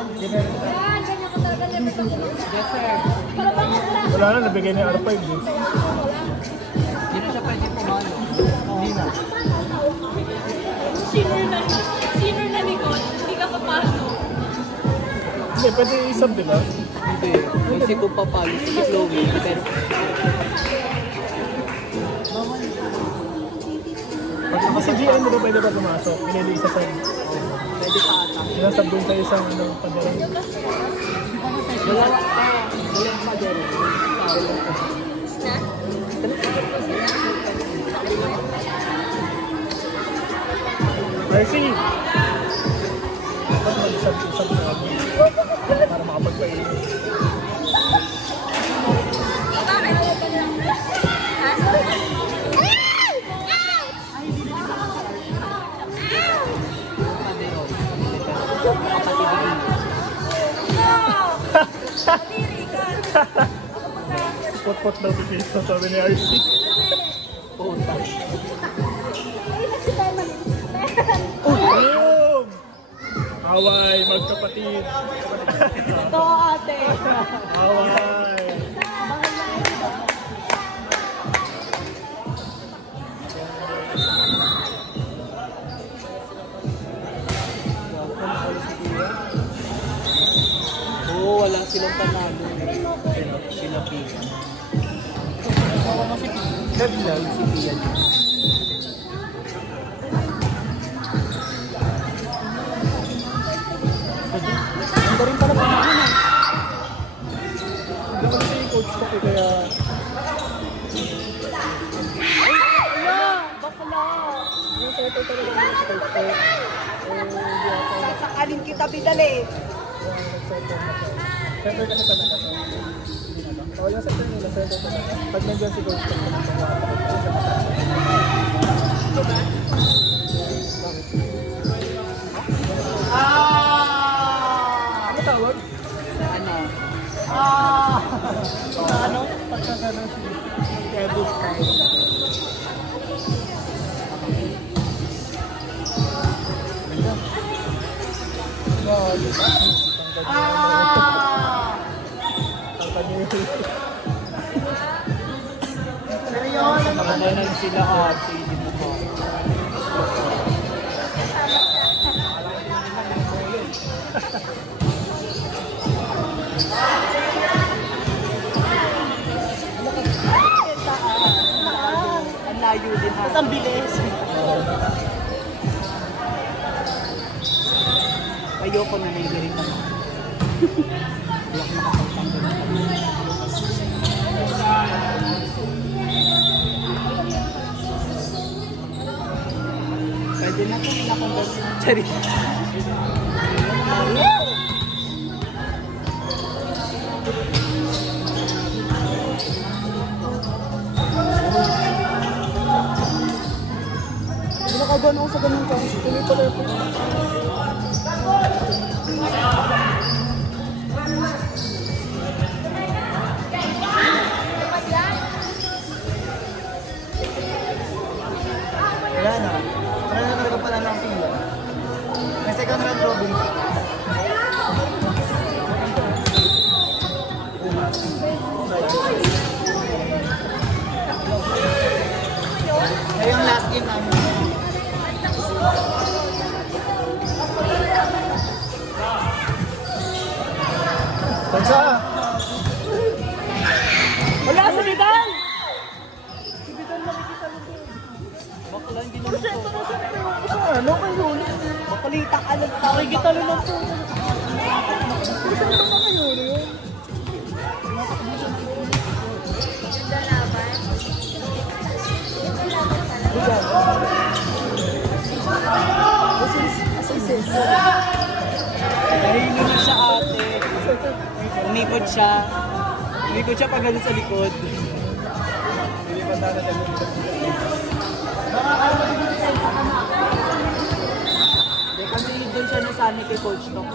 Ganyan ko talaga level pag yes, sir. Wala na, nabigay na yung R5. Hindi na siya pwede pumalo. Hindi na. Senior na likod, hindi ka papalo. Hindi, pwede isab, di ba? Hindi. Kasi kung papalo, si Chloe, pero... Kasi si GM mo ba pwede ba pumasok? Pinili isa sa... Pwede pa ata. Sinasab doon sa isang padala. Wala pa dyan. Mercy! Dapat mag-isab-isab na kami para makapagpailis. Pot-pot daw dito, sabi ni RC. Puta. Boom! Away, magkapatid. Ito ate. Away. Oo, wala silang panalo. Sila Pia. Dead lang si Pia. Ganda rin pala panalo na. Hindi ko na si Coach Stock kaya... Bakla! Yung settle talaga ng Coach Stock. Sasakalin kita bidali. Center kasi talaga to. O yung center nila, center talaga. Pag nandiyan si Coach Stock, ano tawag? Ano? Ano? Pagkagano si Edu Sky. Oh, diba? Nakamanan sila ate. Hindi mo ba? Ang layo din ha. Ang bilis. Ayoko na naibirin naman. Hindi ako makapagtanggal. Pwede na kung nakanggal si Charit. Nakagano sa ganun ka. Tuloy pala ito. Wala na. Wala na talaga pala ng pila. May second round robin. Yung last game namin. Bansa! Wala sa Bidal! Si Bidal nakikita mo doon. Bakla hindi naman ito. Ano kayo? Makulita ka lang tao. Nakikita rin lang po. Saan pa kayo yun? Nahilo na siya ate. Umikot siya. Umikot siya pag sa likod. Hindi pa sana tayo. Hindi kasi doon siya nasanay kay Coach Tok.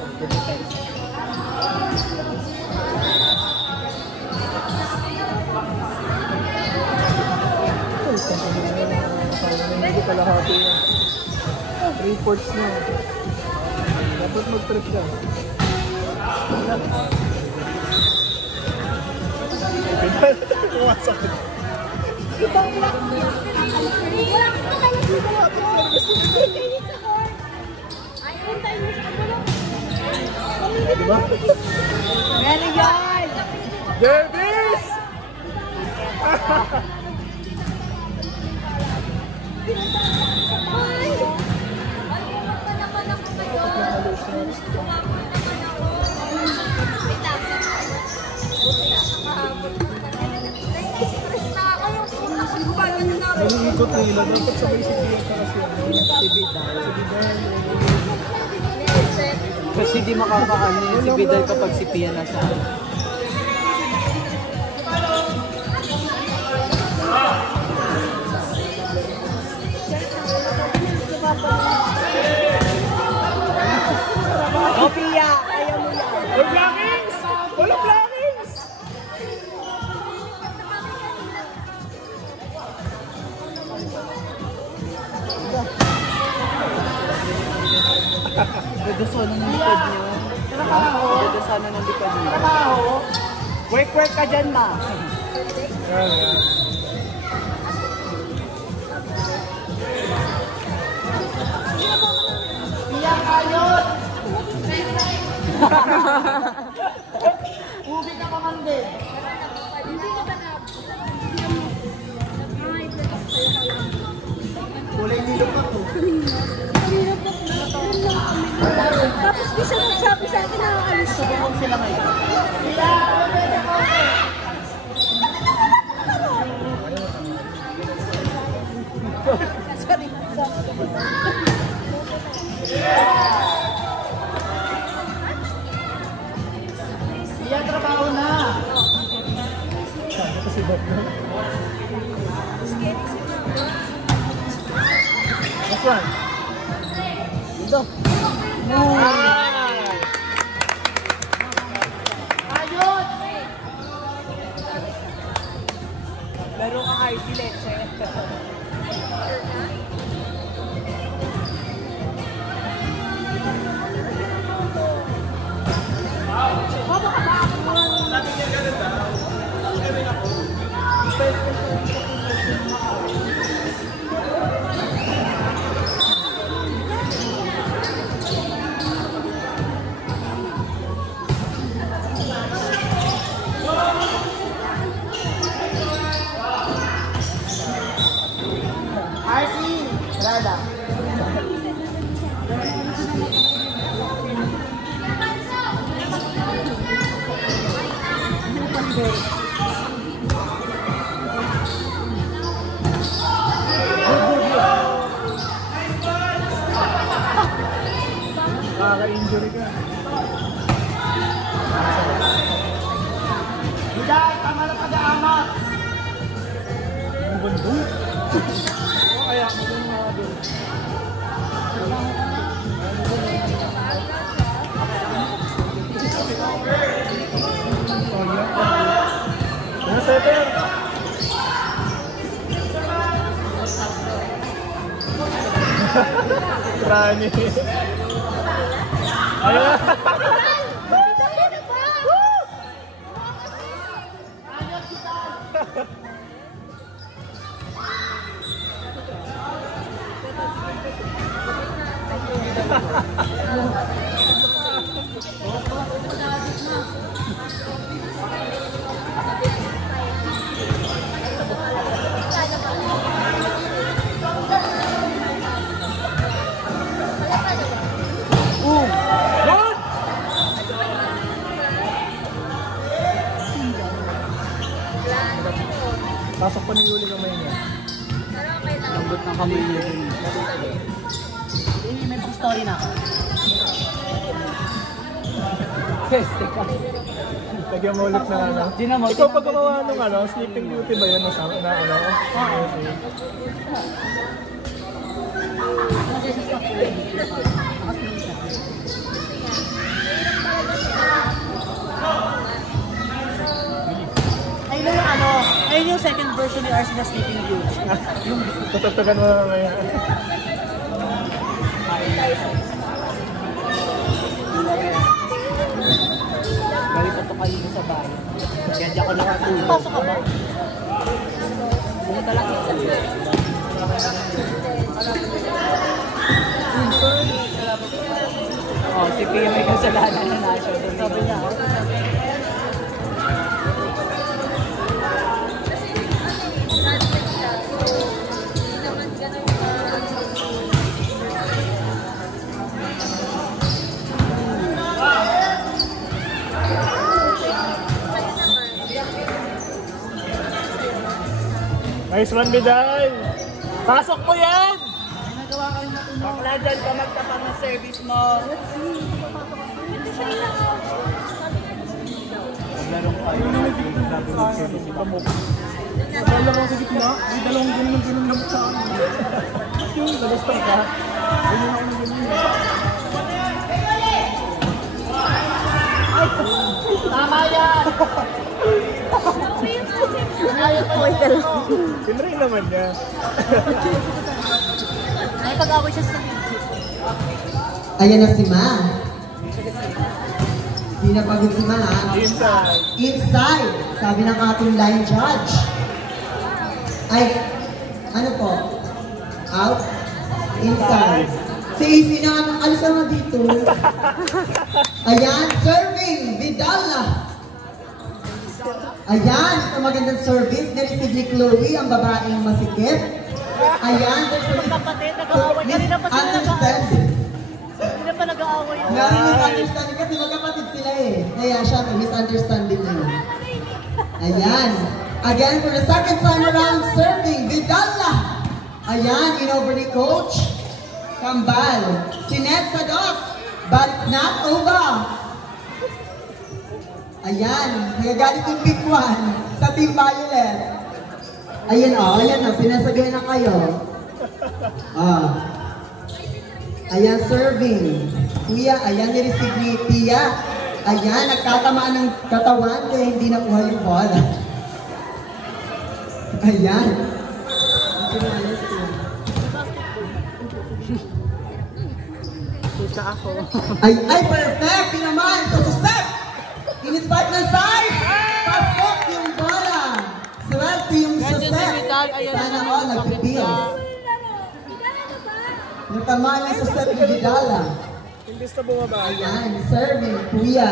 Hindi pala happy yan. 3 ports na. Dapat mag-trip ka. Pumasok. Diba? Meron yan! Davis! Ang ikot nila, dapat sabay si Pia kasi Si Bidal. Kasi di makakaano yun si Bidal kapag si Pia nasa. Oh, Pia! Ayaw mo yan! Walang blockings! Walang blockings! Ganda sana ng likod niyo. Ganda sana ng likod niyo. Work ka dyan, ma. Yan, yan. Pia kayot! Ubi ka pa man din. Kulay nilo ka to. Tapos di siya nagsabi sa akin na alis siya. Subukon sila ngayon. Sorry. Pia, trabaho na. Sabi kasi Bob na. Next one. Dito. Ayot! Laro ka icy leche. RC! Rada. Nakaka-injury ka. Biday, tama na pag-aamat. Ang gundo. Kaya mo kung mga doon. Ano setter? Rani. Ayan. Pasok pa ni Yuli kamay niya. Lambot ng kamay niya. May pang-story na ako. Yes, teka. Lagyan mo ulit na ano. Di na mo. Ikaw pag gumawa ng ano, sleeping beauty ba yun na ano? Ayun yung ano, ayun yung second version ni RC na Sleeping Beauty. Tutugtugan mo na mamaya. bayan. Kaya di ako nakatulog. Pasok ka ba? Pumunta lang isa. Oh, si Pia may kasalanan na nasa. Sabi niya, Nice one, Bidal! Pasok mo yan! bakla dyan ka magtapang ng service mo. Maglarong tayo. Wala ko sa gitna. May dalawang ganun lang sa akin. Yung nalustang ka. Ayun ako ng ganun. Tama yan! Wait ka lang. Pinray naman niya. Ay, pag-away siya sa Ayan na si Ma. Di na pagod si Ma, ha? Inside. Inside, sabi ng ating line judge. Ay, ano po? Out? Inside. Si Easy na, alis naman dito. Ayan, serving, Vidal. Ayan, sa magandang service, na-receive ni Chloe, ang babaeng masikip. Ayan, Kapatid, nag-aaway. Kanina pa sila understanding. Hindi na pa nag-aaway yun. Meron misunderstanding kasi magkapatid sila eh. Kaya siya, may misunderstanding na yun. Ayan. Again, for the second time around, serving, Vidal. Ayan, in-over ni Coach Kambal. Si Ned Sados, but it's not over. Ayan, nagagalit yung pick one sa Team Violet. Ayan o, sinasagay na kayo. Ayan, serving. Kuya, ayan, nireceive ni Pia. Ayan, nagtatamaan ng katawan kaya hindi nakuha yung bola. Ayan. Kita ako. Ay, perfect! Yun naman! So, step! In-spike ng size! Pasok yung bola! Swerte yung Ganyan si susep! Vidal, ayan Sana naman, all sakit nagpipils. Natamaan yung susep ni Vidala. Imbis na bumaba. Ayan, serving, kuya.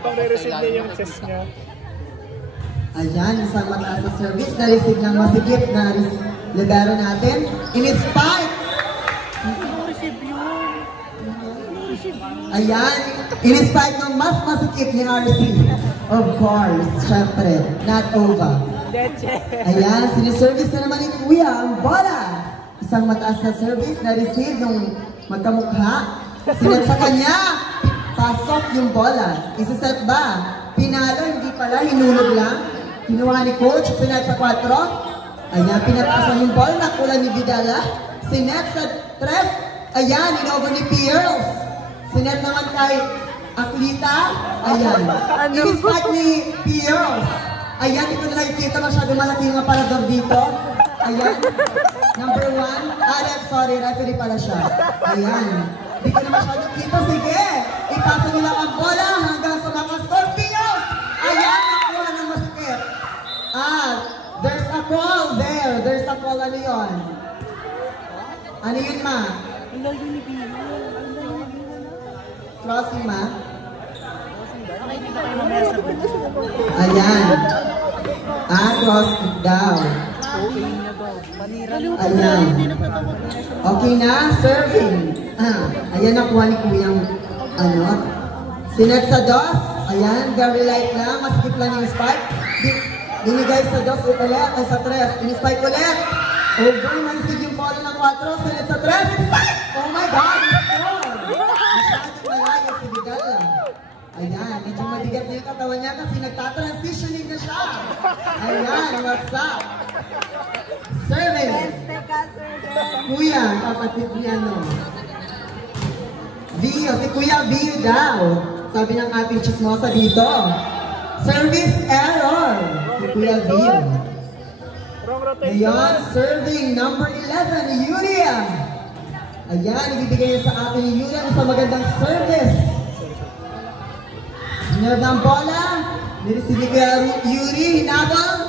Pang re-receive niya yung chest niya. Ayan, isang mataas na service. Na-receive ng masigit na libero natin. In-spike! Ayan, in-spike ng mas masikip ni RC. Of course, syempre, not over. Ayan, siniservice na naman ni Kuya ang bola. Isang mataas na service na receive ng magkamukha. Sinet sa kanya, pasok yung bola. Isa-set ba? Pinalo, hindi pala, hinulog lang. Kinuha ni Coach, sinet sa 4. Ayan, pinatasan yung bola, nakula ni Vidala. Sinet sa 3. Ayan, in-over ni Pierce. Sinet naman kay Aklita. Ayan. In-spike ni Pierce. Ayan, di ko na nakikita masyado malaki yung aparador dito. Ayan. Number 1. Sorry, referee pala siya. Ayan. Di ko na masyado kita. Sige. Ipasa nila ang bola hanggang sa mga Scorpions. Ayan, nakuha ng masikip. There's a call there. There's a call. Ano yun? Ano yun, ma? Crossing, ma? Ayan. Crossing daw. Ayan. Okay na, serving. Ayan, nakuha ni Kuyang, sinet sa dos. Ayan, very light lang. Maskip lang yung spike. Dinigay sa dos ulit, ay sa 3. In-spike ulit. Over, manisig yung bola ng 4. Sinet sa 3. Spike! Oh my God! Masyadong malayo si Vidal. Ayan, medyo mabigat na yung katawan niya kasi nagtatransitioning na siya. Ayan, what's up? Serving. Kuya, kapatid niya, no? Vio, si Kuya Vio daw. Sabi ng ating chismosa dito. Service error. Si Kuya Vio. Ayan, serving number 11, Yuria. Ayan, ibibigay niya sa ating Yuria sa magandang service. Sinurve ng bola. Nireceive kaya Yuri, hinabang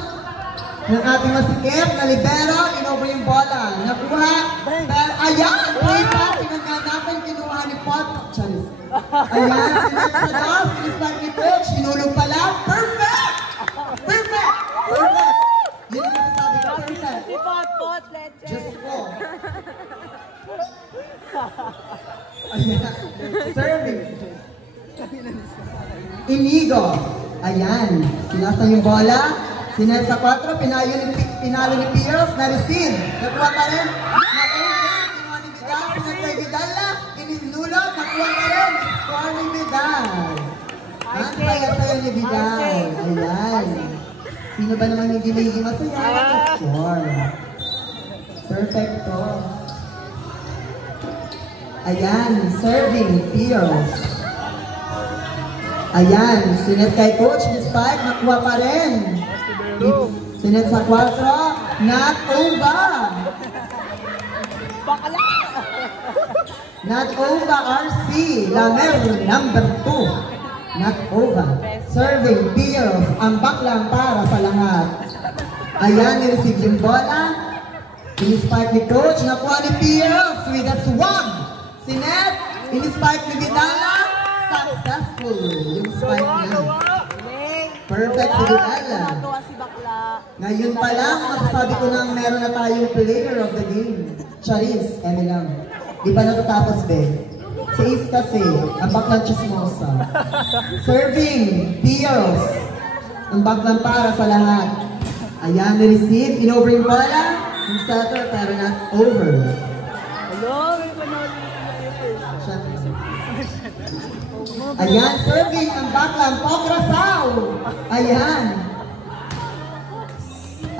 ng ating masikip na libero, inover yung bola. Nakuha, pero ayan, point pa, pinaganapan, kinuha ni Pot. Charis. Ayan, sinat sa dos, sinispan ni Coach, sinulog pala. Perfect! Perfect! Perfect! Yun ang masasabi ko, perfect. Si Pot, legend. Just go. Ayan, serving. Inigo. Ayan, sinasa yung bola. Sinel sa 4, pinalo ni Pierce, na-receive. Nakuha pa rin. Na-over, kinuha ni Vidal. Sinel kay Vidal na. Inilulog, nakuha pa rin. Score ni Vidal. Ang saya-saya ni Vidal. Ayan. Sino ba naman hindi magiging masaya? Score. Perfecto. Ayan, serving Pierce. Ayan, sinet kay Coach, ni Spike, nakuha pa rin. Sinet sa 4, not over. Bakala! Not over, RC, Lamer, number 2. Not over. Serving, Pierce, ang baklang para sa lahat. Ayan, ni-receive yung bola. Ini-spike ni Coach, nakuha ni Pierce with a swag. Sinet, ini-spike ni Vidala. Successful yung spike niya. Perfect si Vidala. Nagawa si Bakla. Ngayon pa lang, masasabi ko na meron na tayong player of the game. Charis, eme lang. Di pa natatapos, be. Si Ace kasi, ang baklang chismosa. Serving, Pierce. Ang baklang para sa lahat. Ayan, receive, in-over yung bola. Yung setter, pero not over. Hello, may panalo. Ayan, serving ang baklang Pokrasaw. Ayan.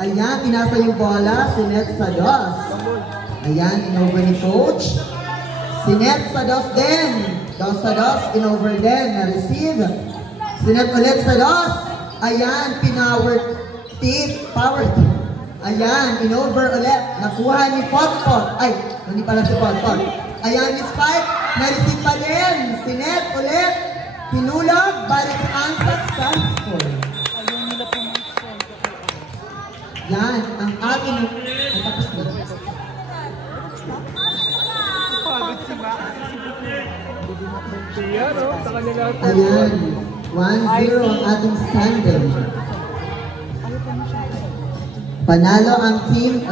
Ayan, pinasa yung bola. Sinet sa dos. Ayan, in-over ni Coach. Sinet sa dos din. Dos sa dos, in-over din. Na-receive. Sinet ulit sa dos. Ayan, pinower tip. Power tip. Ayan, in-over ulit. Nakuha ni Potpot. Ay, hindi pala si Potpot. Ayan, ni Spike. Na-receive pa din. Sinet ulit. Pinulog. Balik unsuccessful. Ayun nila po ng strength. Yan, ang ating... Tapos na. Pagod si Max. Yan, no? Sa kanila. Ayan, 1-0 ang ating standing. Panalo ang team